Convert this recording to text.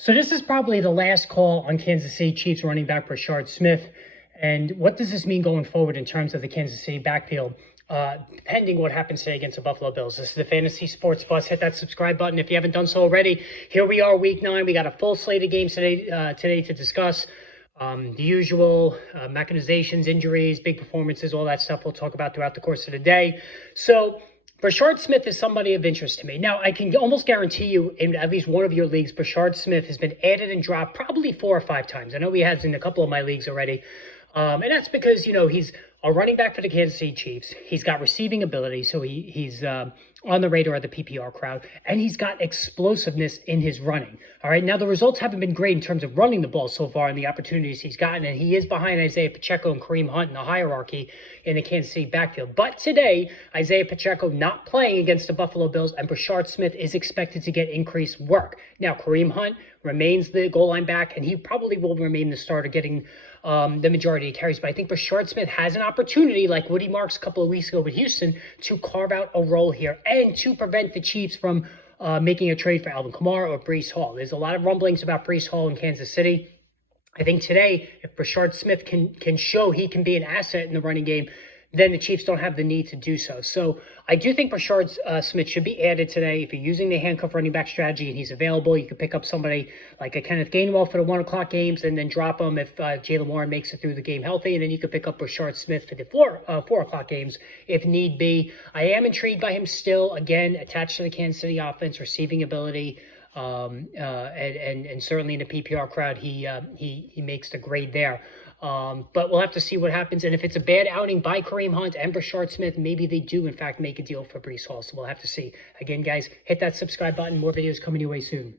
So this is probably the last call on Kansas City Chiefs running back Breshard Smith. And what does this mean going forward in terms of the Kansas City backfield, pending what happens today against the Buffalo Bills? This is the Fantasy Sports Bus. Hit that subscribe button if you haven't done so already. Here we are, Week 9. We got a full slate of games today to discuss. The usual mechanizations, injuries, big performances, all that stuff we'll talk about throughout the course of the day. So Breshard Smith is somebody of interest to me. Now, I can almost guarantee you in at least one of your leagues, Breshard Smith has been added and dropped probably 4 or 5 times. I know he has in a couple of my leagues already. And that's because, he's a running back for the Kansas City Chiefs. He's got receiving ability, so he's on the radar of the PPR crowd, and he's got explosiveness in his running. All right, now the results haven't been great in terms of running the ball so far and the opportunities he's gotten, and he is behind Isaiah Pacheco and Kareem Hunt in the hierarchy in the Kansas City backfield. But today, Isaiah Pacheco not playing against the Buffalo Bills, and Breshard Smith is expected to get increased work. Now, Kareem Hunt remains the goal line back, and he probably will remain the starter, getting the majority of carries. But I think Breshard Smith has an opportunity, like Woody Marks a couple of weeks ago with Houston, to carve out a role here and to prevent the Chiefs from making a trade for Alvin Kamara or Breece Hall. There's a lot of rumblings about Breece Hall in Kansas City. I think today, if Breshard Smith can show he can be an asset in the running game, then the Chiefs don't have the need to do so. So I do think Breshard Smith should be added today. If you're using the handcuff running back strategy and he's available, you could pick up somebody like a Kenneth Gainwell for the 1 o'clock games and then drop him if Jaylen Warren makes it through the game healthy. And then you could pick up Breshard Smith for the 4 o'clock games if need be. I am intrigued by him still, again, attached to the Kansas City offense, receiving ability. And certainly in the PPR crowd, he makes the grade there. But we'll have to see what happens. And if it's a bad outing by Kareem Hunt and Breshard Smith, maybe they do, in fact, make a deal for Breece Hall. So we'll have to see. Again, guys, hit that subscribe button. More videos coming your way soon.